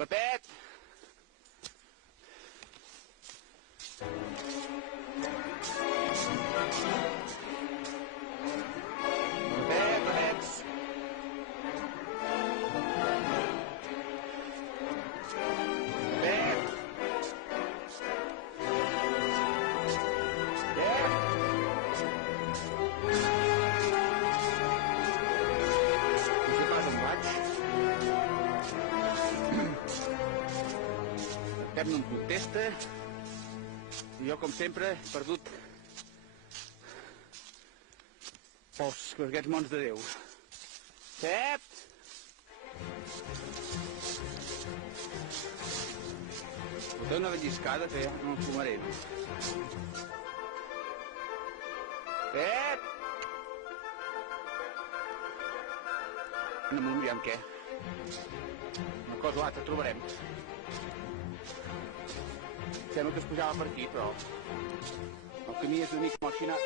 Pepet! Pepets! Pep no em contesta i jo, com sempre, he perdut aquests mons de Déu. Pep! Foteu una belliscada que ja no ens fumarem. Pep! Anem aviam què. Una cosa o altra trobarem. Sembla que es pujava per aquí, però el camí és una mica moixinat.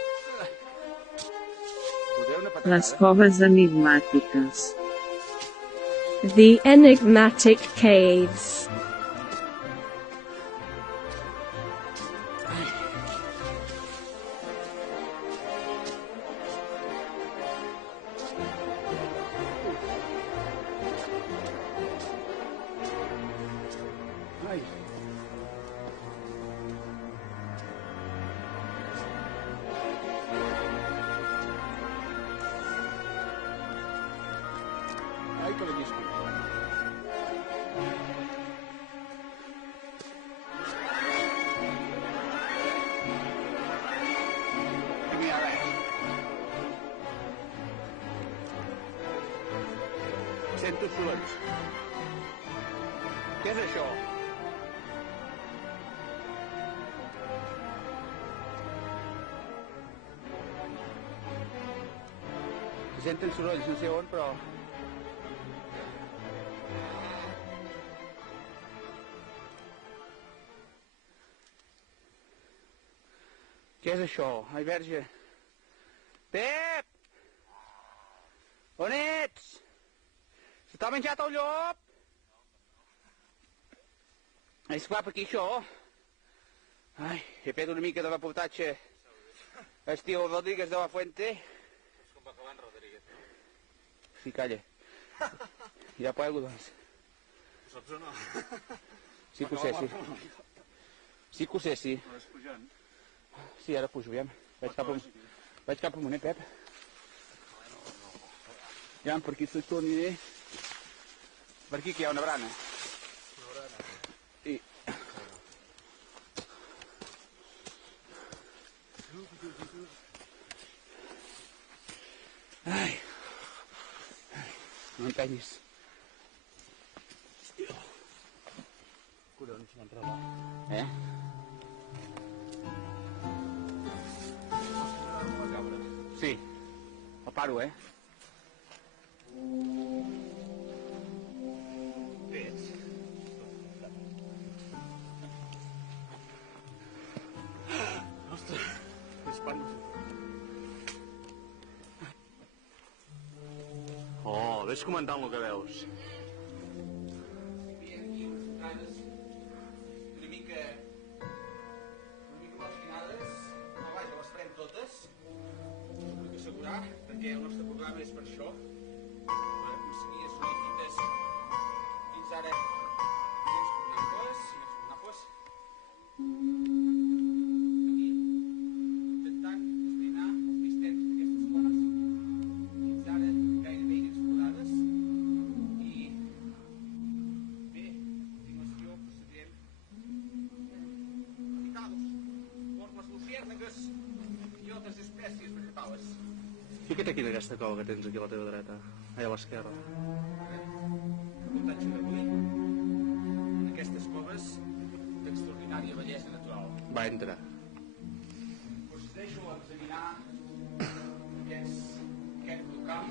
Les coves enigmàtiques. The enigmatic caves. Sento sorolls. Què és això? Se senten sorolls, no sé on, però... Què és això? Ai, verge! Pep! On ets? Se t'ha menjat el llop? És clar, per aquí això. Ai, he fet una mica de reportatge estil Rodríguez de la Fuente. És com va acabar en Rodríguez. Sí, calla. Ja plego, doncs. Ho saps o no? Sí que ho sé, sí. Sí que ho sé, sí. No és pujant. Sí, ara pujo, aviam. Vaig cap amunt, Pep? Ja, per aquí se'ls torniré. Per aquí que hi ha una brana. Una brana? Sí. Ai. No empenyis. Collons, m'ha enredat. Eh? Sí. El paro, eh? Oh, ves comentant el que veus. Hi havia aquí unes entrades una mica marginades, però vaja, les farem totes. Us ho puc assegurar, perquè el nostre programa és per això, per aconseguir assolir fites fins ara inexpugnables. Aquí, intentant esbrinar els misters d'aquestes coses fins ara gairebé inexplorades. I bé, a continuació procedirem picados por les luciérnagas i altres espècies vegetals. I què té aquí aquesta cova que tens aquí a la teva dreta? Allà a l'esquerra. Reportatge d'avui en aquestes coves d'extraordinària bellesa natural. Va, entra. Procedeixo a examinar aquest local.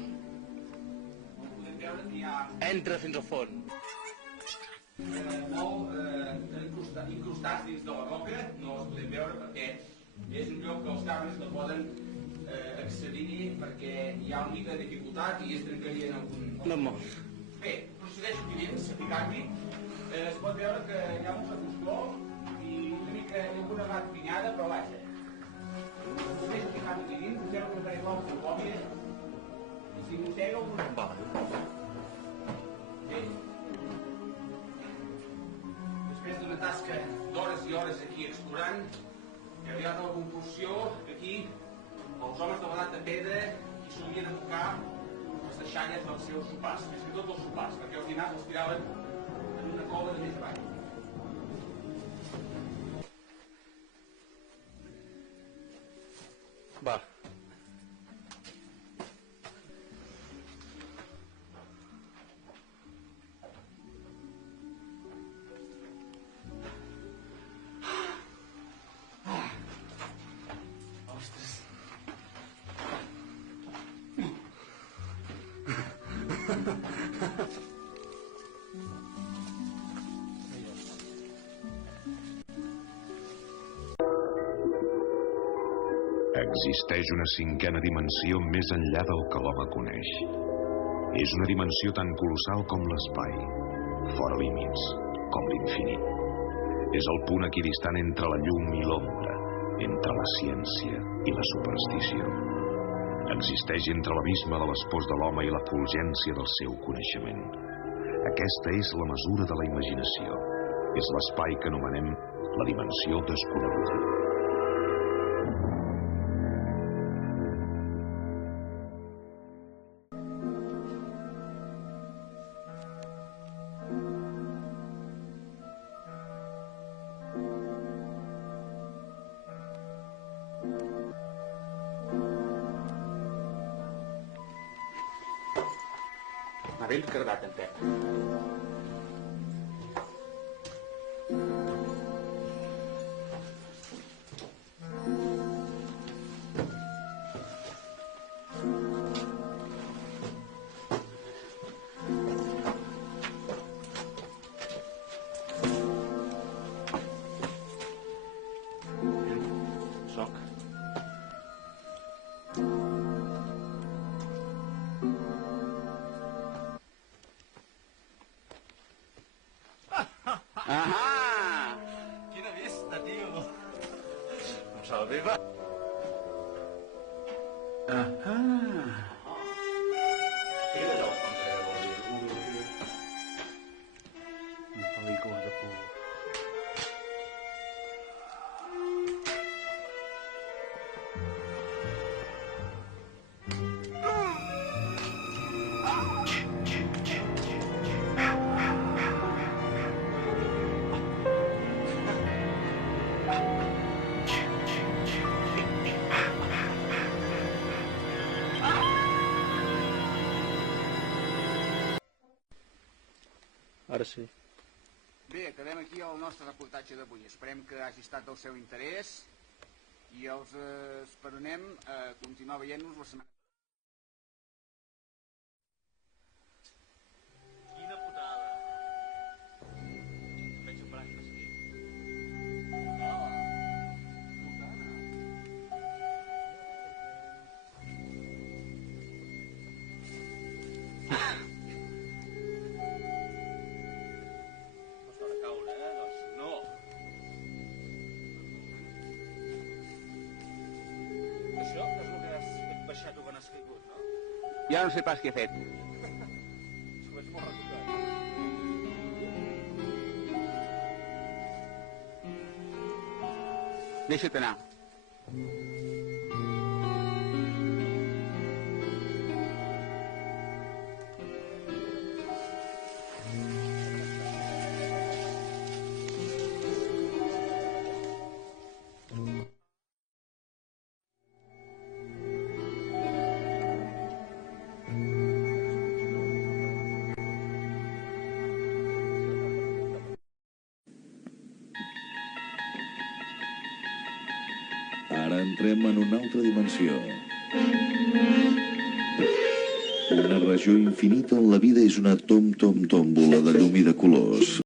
Com podem veure que hi ha Entra fins al fons. molt incrustats dins de la roca. No els podem veure perquè és un lloc que els cabres no poden accedir perquè hi ha una mica de dificultat i es trencarien algun... No molt. Bé, procedeixo aquí dins a ficar-m'hi. còmode, un còmode. I si mossega un... Va. Bé. Després d'una tasca d'hores i hores aquí explorant, he arribat a la conclusió que aquí els homes de l'edat de pedra hi solien abocar les deixalles dels seus sopars, més que tots els sopars, perquè al final els tiraven en una cova de més avall. Va. Existeix una cinquena dimensió més enllà del que l'home coneix. És una dimensió tan colossal com l'espai, fora límits, com l'infinit. És el punt equidistant entre la llum i l'ombra, entre la ciència i la superstició. Existeix entre l'abisme de les pors de l'home i la fulgència del seu coneixement. Aquesta és la mesura de la imaginació. És l'espai que anomenem la dimensió desconeguda. M'ha ben cardat, en Pep. Soc. Ahà! Quina vista, tio! No s'ha de fer. Ahà! Era allò quan era una pel·lícula de por. Ara sí. Bé, acabem aquí el nostre reportatge d'avui. Esperem que hagi estat del seu interès i els esperonem a continuar veient-nos la setmana. Quina putada. Veig un braç que sí. No s'ha de caure, doncs no. Això és el que has fet baixar tu quan has caigut, no? Ja no sé pas què he fet. Ho veig molt retocat. Deixa't anar. Ara entrem en una altra dimensió. Una regió infinita on la vida és una tómbola de llum i de colors.